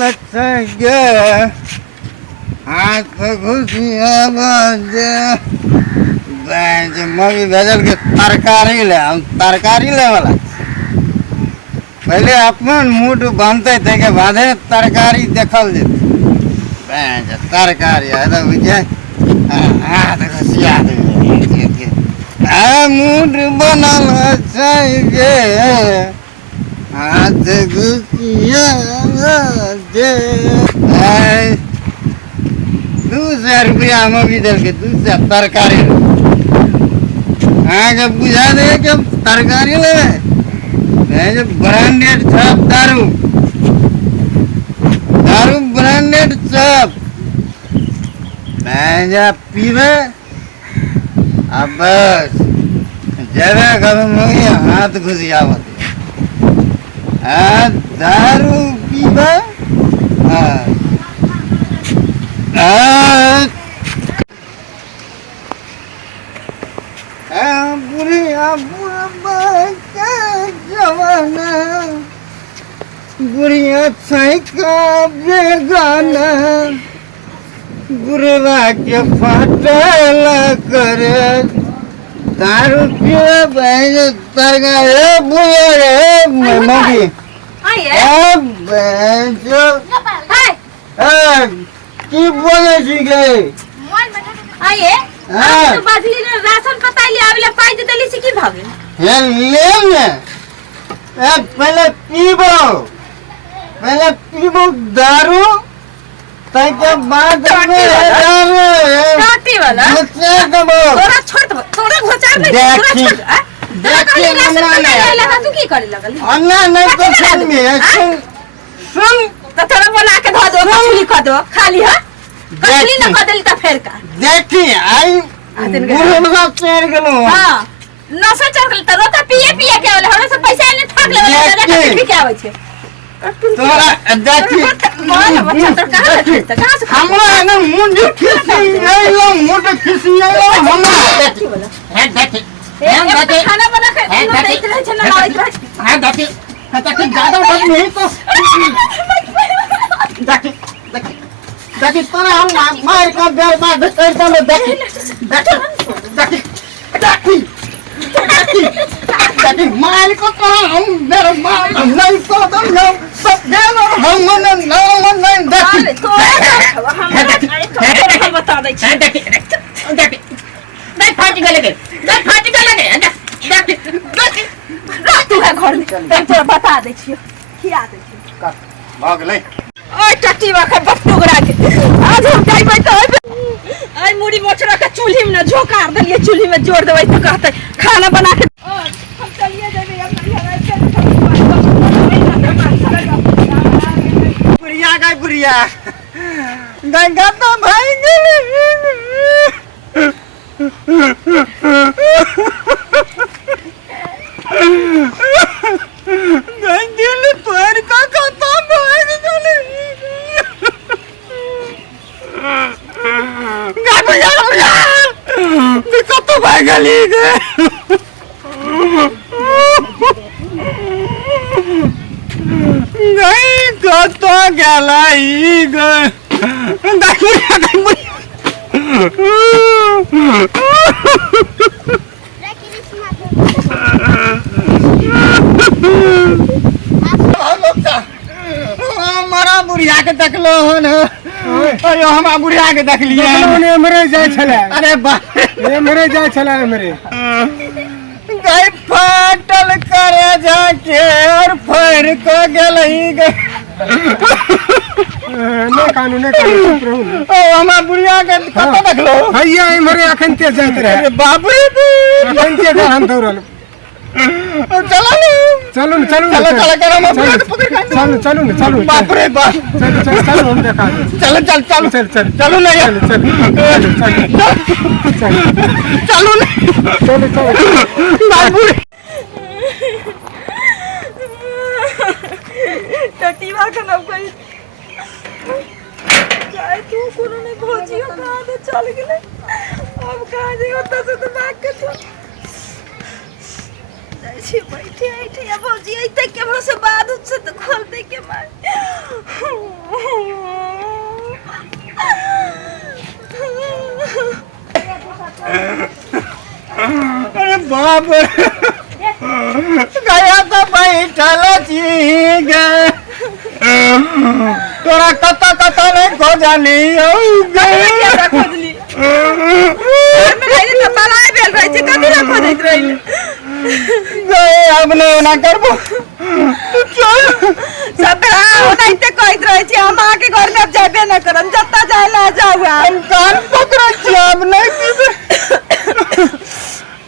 लगे हाथ घुसिया बाजे मम्मी भेजल के तरकारी ले हम तरकारी ले वाला पहले अपन मूड बनते थे के बाद तरकारी देखल जेते तरकारी है तो बुझे हाथ घुसिया दे मूड बनल चाहिए हाथ घुसिया दे 200 रुपया मम्मी दल के 200 तरकारी आगे बुझा दे कि तरकारी ले जो ब्रांडेड सब दारू दारू ब्रांडेड सब मैं जा पीवे अब बस जरा गरम हो गया हाथ घुसियावत दारू पीवे बुढ़िया जवाना बुढ़िया साइका बेगाना गुरुआ के फाटल करे दारू पिए बहन तरगाए बुढ़िया रे मम्मी की बोले सीखे आइए तो बादली ने राशन पताइले आवेला पाई देली से की भागे हे ले ने पहले पीबो दारू तै के बाद में टाटी वाला थोड़ा छोड़ थोड़ा घोचार में थोड़ा छोड़ देखिए ना तू की करे लगल अन्ना नहीं तो सुन तो थोड़ा बना के धो दो मछली खा दो खाली है कचली न बदल त फेर का देखी आई बुढ़वा चढ़ गेलो हां नशा चढ़ गेल त रोता पिए पिए के वाला हमरा से पैसा ने ठग ले पी के आवे छे तोरा देखी कहां से हमरा न मुंड खिसी आइलो मुंड खिसी आइलो हमरा है देखी खाना बना के देख रहे छे ना लाइट रहे है देखी ज्यादा बात नहीं तो देखी तोरा हम मार का बेल बात कर दो देखी मार को तो हम मेरे मार नहीं तो तुम लोग सब गेलो हम नहीं देखी बता दे छे देखी नहीं फाटी गले देखी तू है घर में तोरा बता दे छियो खिया दे छियो भाग ले ओए टट्टी वाखा बटुगरा के आज हम जाइबै त आई मुड़ी मोचरा के चूल्ही में झोकार देलिए चूल्ही में जोड़ देबै त कहते खाना बना के हम चलिए जेबे अपना बुढ़िया गंगा तो भाई दिल पर का खाता भाग गले गाबुया कत भाग गली गे गई कत गेला ई गे गाबुया हमारा बुढ़िया के देखलो हन अयो हमरा बुढ़िया के देख लिए ने मरे जाय छले अरे बाप रे मरे जाय छले मरे गई फाटल करे जाके और फर को गेलही गे ने कानून चुप रहू ओ हमरा बुढ़िया के कत देखलो भैया मरे अखन ते जात रहे अरे बाप रे अखन ते हम दौड़ल चलो चलो बाप रे बाप चलो हम देखा चलो ना यार चलो बाबू टटीवा का नाम कोई चाहे तू कोनो ने भौजी कहां दे चल गेले अब कहां जे ओता से तो भाग के छी बैठे बैठे अब भौजी आई तक के हमरा से बाद उससे तो खोल दे के मार अरे बाप रे गया तो बैठल छी गे तोरा कता कता नहीं खोजली क्या खोजली में रही तो पलाए बेल रही थी कथी ला खोजत रही गए अब नहीं ना करबो चल सब ओनाइते कहत रही छी हम आके घर में अब जाबे ना करम जत्ता जाए ला जाऊ हम कान पकड़ छी अब नहीं पीबे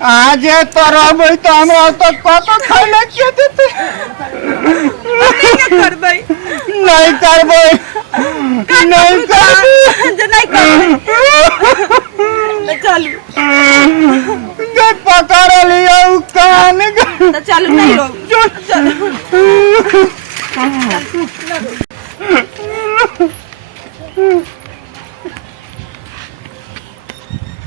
आज तरब तो हमरा तो कत खाने के देते नहीं करबै नहीं करबो नहीं करबो जे नहीं करबै चलू गे पकड़ लियो कान तो चलू नहीं रो चलो